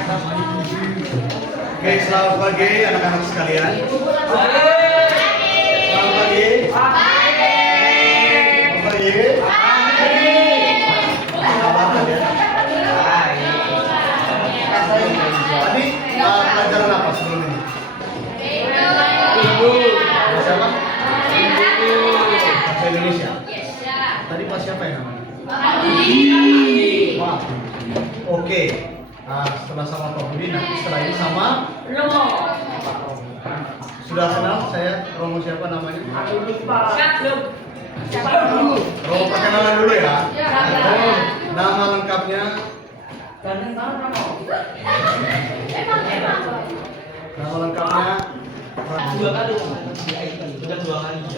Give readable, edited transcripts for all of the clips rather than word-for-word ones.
Oke, selamat pagi anak-anak sekalian. Selamat pagi. Selamat pagi. Selamat pagi. Tadi pelajaran apa sebelum ini? Bahasa apa? Bahasa Indonesia. Tadi pas siapa yang namanya? Wah. Oke. Nah, setelah sama Pak Budi, nanti setelah ini sama Romo. Sudah kenal saya Romo siapa namanya? Romo perkenalan dulu ya. Nama lengkapnya. Nama lengkapnya.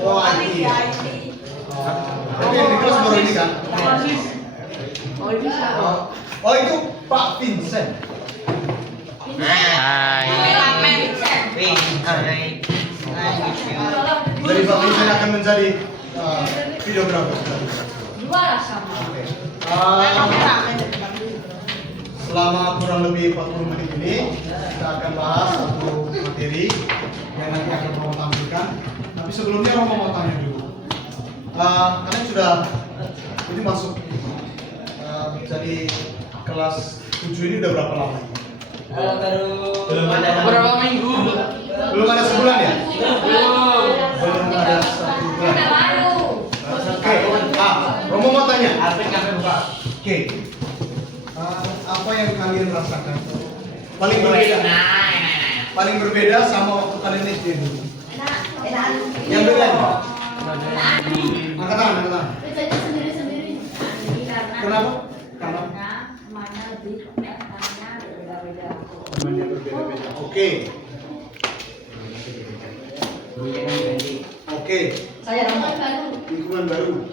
Oh, IT. Tapi yang di kelas baru ini kan? Oh, itu Pak Vincent. Jadi Pak Vincent akan menjadi videografer. Oke. Selama kurang lebih 40 menit ini kita akan bahas satu materi yang nanti akan Romo tampilkan. Tapi sebelumnya Romo mau tanya dulu. Kalian sudah ini masuk jadi kelas 7 ini udah berapa lama? Belum ada Berapa minggu? Belum ada sebulan ya? Belum. Belum ada 1 bulan. Oke. Romo mau tanya. Oke. Apa yang kalian rasakan? Paling berbeda. Paling berbeda sama waktu kalian SD dulu. Yang beda. Angkat tangan, angkat tangan. Kenapa? Karena mana lebih beda-beda. temannya berbeda-beda. Oke. Oke. Saya Romo. Lingkungan baru.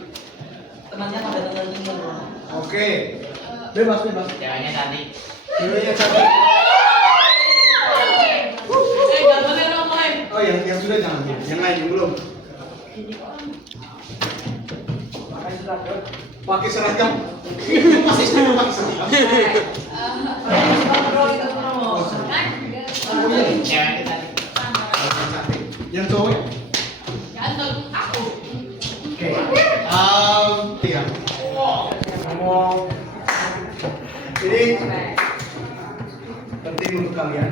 temannya pada teman-teman. Oke. Bebas. Ceweknya cantik. Ceweknya cantik. Oh, yang sudah jangan. Yang lain yang belum. Pakai seragam. Masih istimewa pakai seragam. Ceweknya cantik. Yang cowok? Oke. Iya. Ngomong. Ini penting untuk kalian.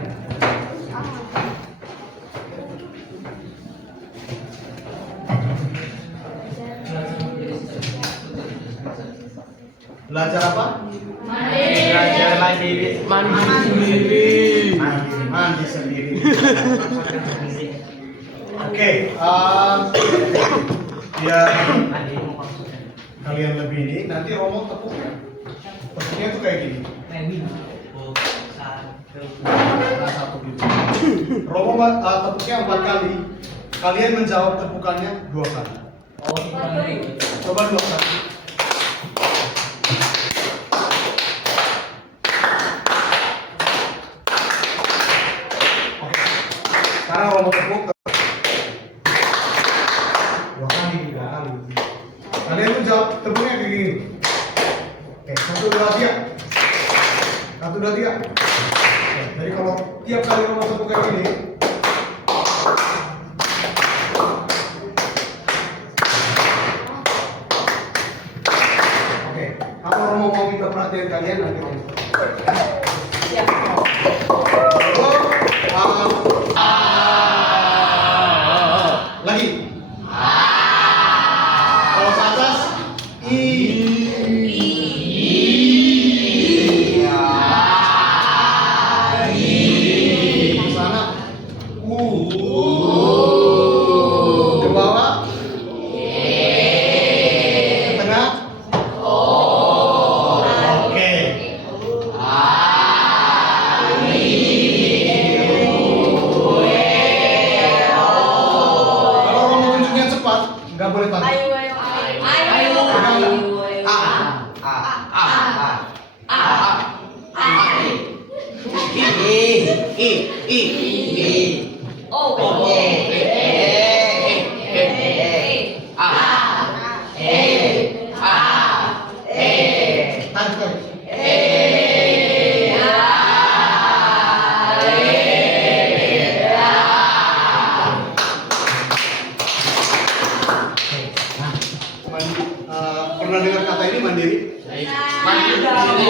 Belajar apa? Belajar mandiri. Mandi sendiri. Oke, biar kalian lebih ini, nanti Romo tepuk ya. Tepuknya tuh kayak gini. Nah, satu gitu. Romo tepuknya 4 kali. Kalian menjawab tepukannya 2 kali. Coba 2 kali. Oke. Sekarang Romo tepuk. 2 kali. Kalian tuh jawab tepuknya kayak gini. Oke, 1, 2, 3. 1, 2, 3. Oke, jadi kalau tiap kali Romo tepuk kayak gini, oke, kalau Romo mau minta perhatian kalian nanti Romo. Lagi. Kalau ke atas, ke sana, ke bawah, ke tengah, oke. Kalau Romo tunjuknya cepat, nggak boleh tahan. Tahan.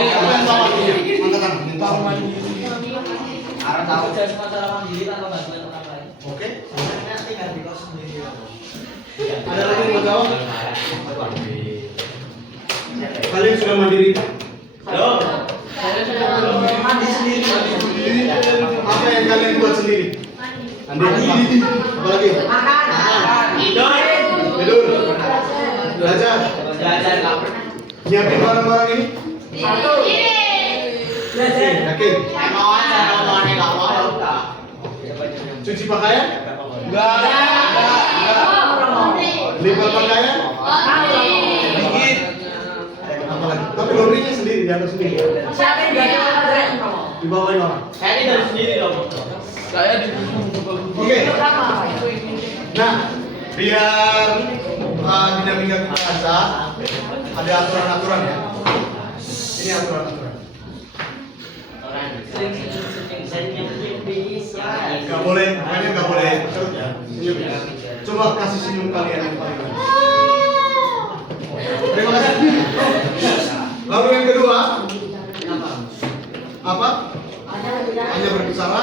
Siapa yang tahu waktunya? Angkat tangan. Yang tahu. Arah tahu saya masalah mandiri tanpa bantuan orang lain. Oke. Nanti ngerti kau sendiri. Ada lagi yang mau jawab? Kalian sudah mandiri? Halo. Mandi sendiri. Apa yang kalian buat sendiri? Mandi. Apa lagi? Tidur. Tidur. Belajar. Belajar kapan? Nyiapin barang-barang ini? Yakin? Mau aja, mau nggak mau. Cuci pakaian? Enggak. Lipat pakaian? Dikit. Apa lagi? Tapi laundrynya sendiri, diatur sendiri. Dibawain orang. Saya ini dari sendiri loh. Saya di Oke. Nah, biar dinamika kita lancar, ada aturan-aturan ya. Ini aturan-aturan. Gak boleh, makanya gak boleh cerut ya. Senyum ya. Coba kasih senyum kalian yang paling baik. Terima kasih. Lalu yang kedua, apa? Hanya berbicara.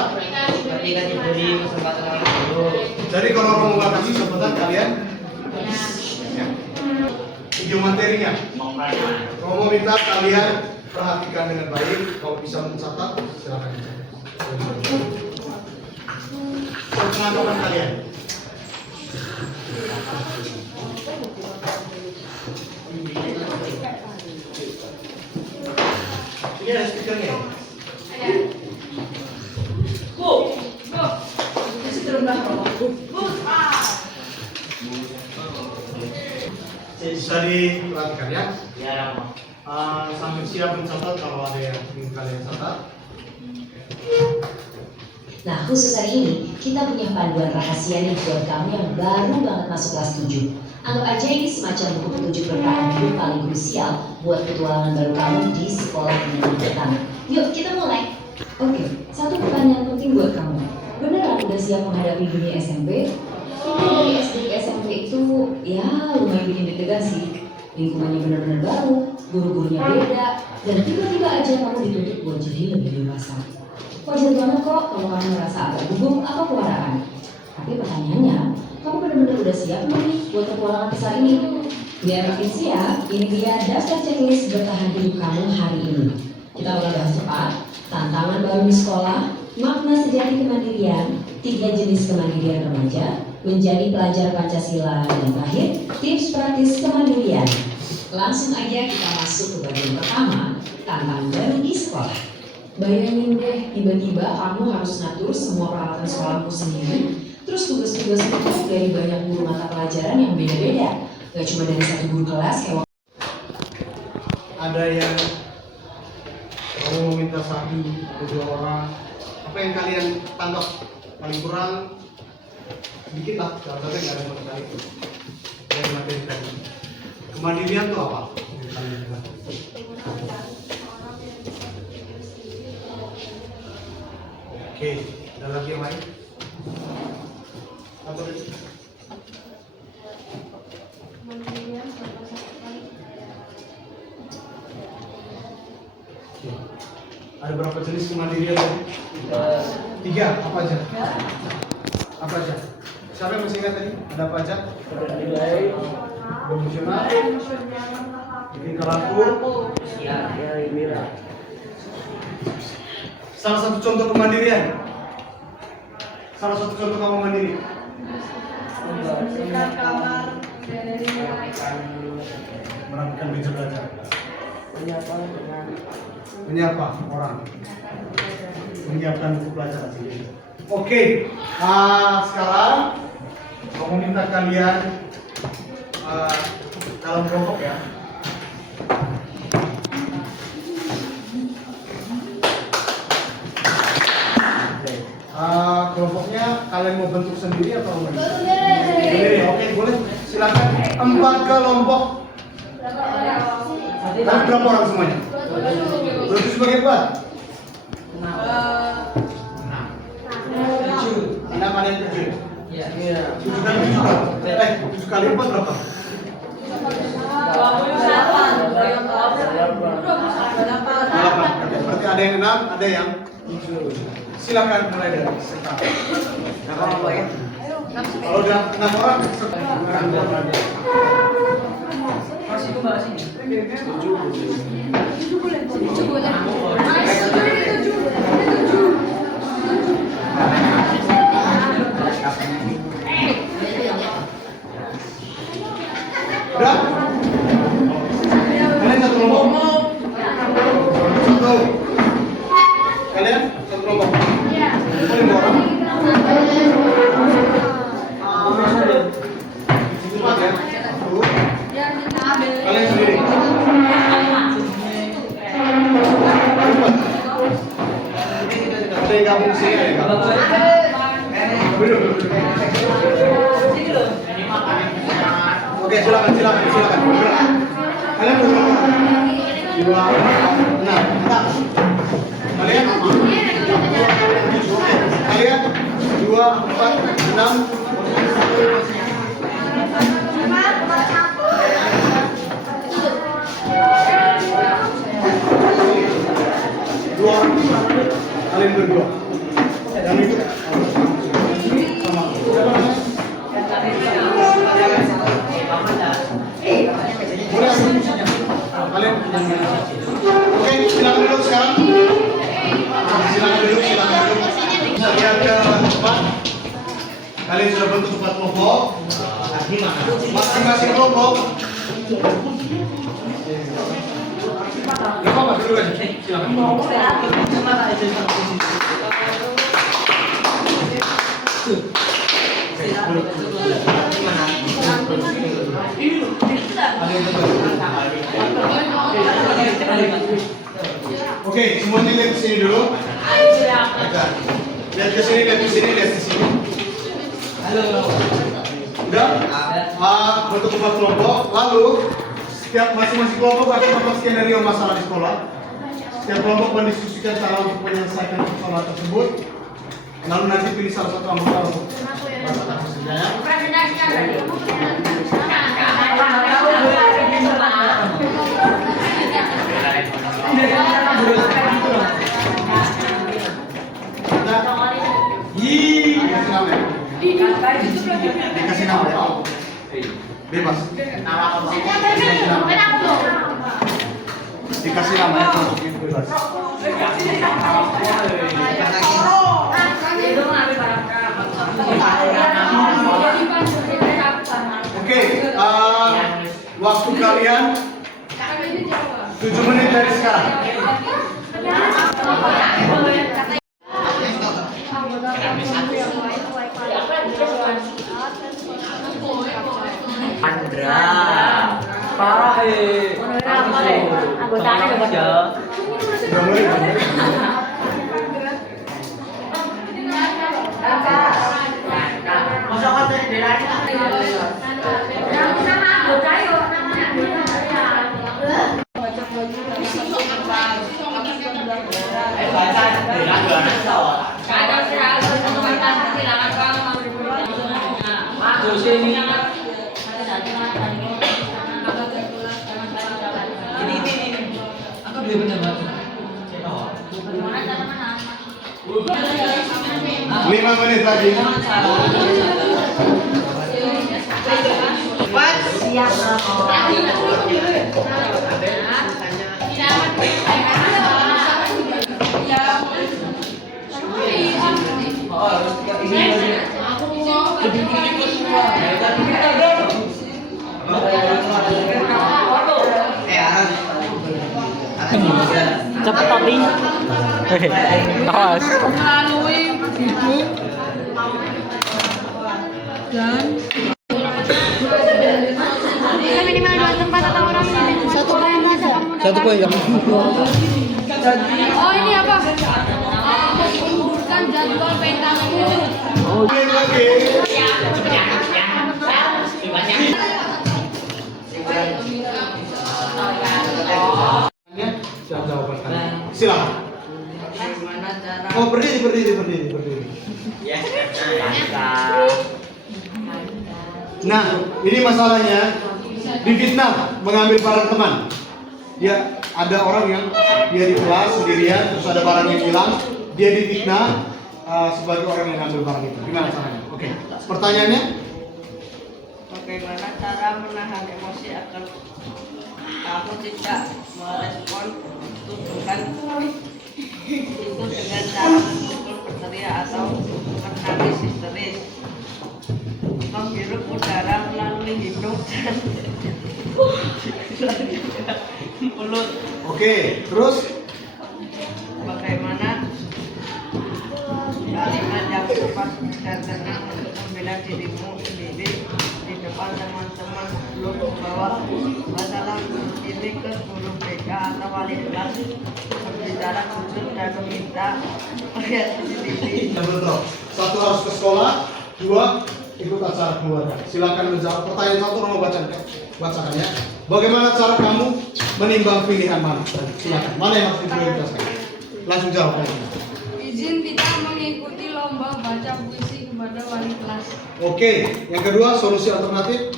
Ketika diberi kesempatan orang dulu. Jadi kalau orang mau kasih kesempatan kalian, ya. Video materinya. Kalau mau minta kalian perhatikan dengan baik. Kalau bisa mencatat, silakan dicatat. Pengalaman kalian. Ini ada speakernya. Bisa diperhatikan ya. Ya, Sambil siap mencatat kalau ada yang ingin kalian catat. Nah, khusus hari ini, kita punya panduan rahasia nih buat kamu yang baru banget masuk kelas 7. Anggap aja ini semacam buku petunjuk bertahan hidup paling krusial buat petualangan baru kamu di sekolah menengah pertama. Yuk, kita mulai. Oke, satu pertanyaan penting buat kamu. Beneran udah siap menghadapi dunia SMP? Pindah dari SD ke SMP itu, ya lumayan bikin deg-degan sih. Lingkungannya benar-benar baru, guru-gurunya beda, dan tiba-tiba aja kamu dituntut buat jadi lebih dewasa. Wajar banget kok kalau kamu merasa agak gugup atau kewalahan. Tapi pertanyaannya, kamu benar-benar udah siap belum nih buat petualangan besar ini? Biar makin siap, ini dia daftar checklist bertahan hidup kamu hari ini. Kita bakal bahas cepat, tantangan baru di sekolah, makna sejati kemandirian, 3 jenis kemandirian remaja, menjadi pelajar Pancasila, dan terakhir, tips praktis kemandirian. Langsung aja kita masuk ke bagian pertama, tantangan baru di sekolah. Bayangin deh, tiba-tiba kamu harus ngatur semua peralatan sekolahmu sendiri, terus tugas-tugas itu dari banyak guru mata pelajaran yang beda-beda. Gak cuma dari satu guru kelas kayak Ada yang kamu meminta 1 atau 2 orang. Apa yang kalian tangkap paling kurang? Sedikit lah, contohnya nggak ada sama sekali. Yang materi tadi. Kemandirian itu apa? Yang kalian dengar? Oke, ada lagi yang lain? Apa lagi? Oke. Ada berapa jenis kemandirian tadi? 3, apa aja? Apa aja? Siapa yang masih ingat tadi? Ada apa aja? Emosional, tingkah laku. Salah satu contoh kemandirian. Salah satu contoh kamu mandiri. Merapikan meja belajar. Menyapa orang. Menyiapkan buku pelajaran sendiri. Oke, sekarang aku minta kalian dalam kelompok ya. Kelompoknya kalian mau bentuk sendiri atau mau? Boleh. Oke, boleh. Silakan. 4 kelompok. Kalian berapa orang semuanya? Berarti sebagai 4. 6. 6 ada yang 7. Iya. 7 kali 7 berapa? 7 kali 4 berapa? 28. 28. ada yang 6, ada yang 7. Silakan mulai dari sekarang. Kalau udah 6 orang, Masih itu bahas ini. udah? Kalian satu kelompok? Satu. Kalian satu kelompok? Iya. Kalian berapa orang? Empat ya? Satu. Kalian sendiri? Empat. Ada yang gabung sini, ada yang gabung. Duduk. Oke, silakan. Kalian berapa? 2, 6. Entar. Kalian? Kalian 2, 4, 6. Dua orang. Kalian berdua. Dan itu sama. Boleh kalian? Oke, silakan duduk sekarang. Silakan duduk. Yang keempat, kalian sudah bentuk 4 kelompok. Masing-masing kelompok. Gak apa-apa, duduk aja. Silakan. Oke, semuanya lihat ke sini dulu. Lihat ke sini. Udah? Bentuk 4 kelompok. Lalu setiap masing-masing kelompok akan dapat skenario masalah di sekolah. Setiap kelompok mendiskusikan cara untuk menyelesaikan masalah tersebut. Lalu nanti pilih salah satu anggota untuk merasakan hasilnya. Dikasih nama ya? Bebas. Dikasih nama ya? Bebas. Oke, waktu kalian 7 menit dari sekarang. Andra, parah anggotanya aja. Udah mulai. Masa katanya delanya? Nama anggota yuk, namanya Aku juga bener banget. 5 menit lagi. Cepet tapi. Awas. Melalui hidup dan minimal 2 tempat atau orang ini. Satu poin aja. Satu poin kamu. oh ini apa? Mengundurkan jadwal pentasku. Menit lagi. Siap jawaban kalian. Silakan. Oh, berdiri. Nah, ini masalahnya difitnah mengambil para teman. Dia ada orang yang dia di kelas sendirian, terus ada barang yang hilang, dia difitnah sebagai orang yang ngambil barang itu. Gimana caranya? Oke. Pertanyaannya? Bagaimana cara menahan emosi agar kamu tidak merespon tuduhan itu dengan cara memukul, berteriak atau menangis histeris, menghirup udara melalui hidung dan mulut. Oke, terus? Bagaimana kalimat yang tepat dan tenang untuk membela dirimu sendiri di depan teman-teman sebelum membawa masalah ini ke guru BK atau wali kelas, berbicara jujur dan meminta melihat CCTV. Betul. Satu harus ke sekolah, dua ikut acara keluarga. Silakan menjawab pertanyaan satu, Romo bacakan ya. Bagaimana cara kamu menimbang pilihan mana? Silakan. Mana yang harus diprioritaskan? Langsung jawab. Izin tidak mengikuti lomba baca puisi kepada wali kelas. Oke, yang kedua solusi alternatif.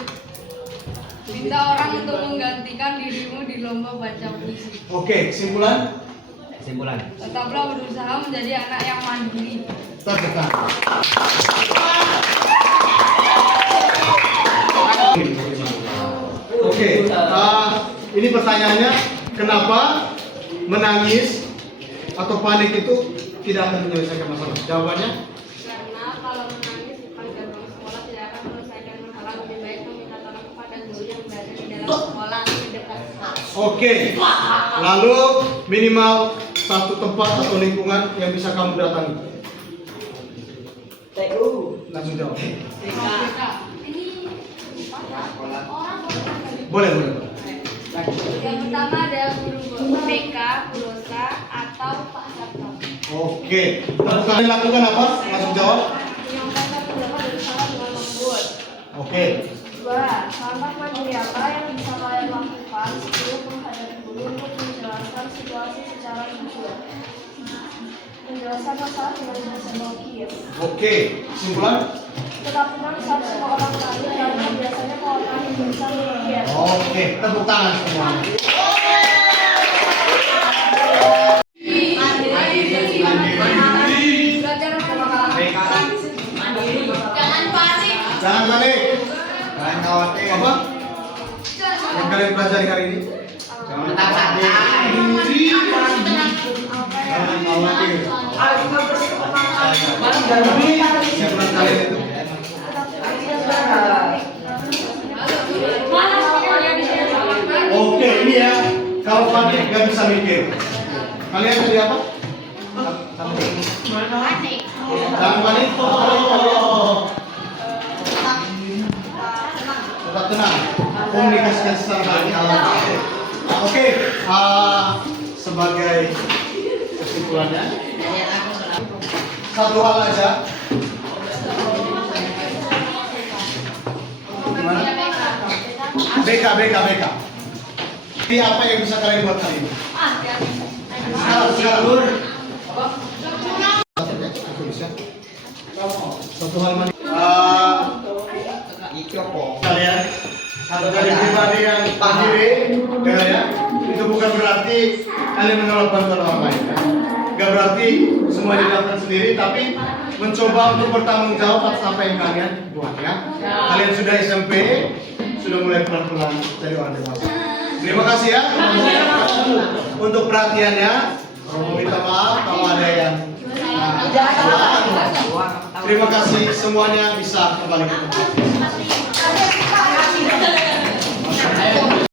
Minta orang untuk menggantikan dirimu di lomba baca puisi. Oke, kesimpulan? Tetaplah berusaha menjadi anak yang mandiri. Terdekat. Oke, ini pertanyaannya, kenapa menangis atau panik itu tidak akan menyelesaikan masalah? Jawabannya? Karena kalau menangis di depan gerbang sekolah tidak akan menyelesaikan masalah. Lebih baik meminta tolong kepada guru yang berada di dalam sekolah di dekat sekolah. Oke, lalu minimal satu tempat atau lingkungan yang bisa kamu datangi. Langsung jawab. Boleh. Yang pertama ada guru BK, Burosa, atau Pak Satpam. Oke, lakukan dilakukan apa? Langsung jawab. Menyampaikan pendapat dari salah dengan lembut. Oke. 2. Lantas materi apa yang bisa kalian lakukan sebelum menghadapi guru untuk menjelaskan situasi secara jujur? Menjelaskan masalah dengan bahasa logis. Oke, kesimpulan? Tetap tenang saat semua orang lain karena biasanya kalau kalian bisa berpikir. Oke, tepuk tangan semua. Jangan panik. Jangan khawatir. Apa? Yang kalian pelajari hari ini? Jangan khawatir. Siapa kalian itu? Oke, ini ya. Kalau panik nggak bisa mikir. Kalian tadi apa? Jangan panik. Tetap tenang. Komunikasikan secara baik. Oke, sebagai kesimpulannya, satu hal aja. Gimana? BK. Ini apa yang bisa kalian buat kali ini? Sekarang. Satu hal mana? Kalian dari pribadi yang mandiri, ya, itu bukan berarti kalian menolak bantuan orang lain. Gak berarti semua dilakukan sendiri, tapi mencoba untuk bertanggung jawab atas apa yang kalian buat ya. Kalian sudah SMP, sudah mulai pelan-pelan jadi orang dewasa. Terima kasih ya untuk perhatiannya. Minta maaf kalau ada yang Terima kasih semuanya bisa kembali ke tempat.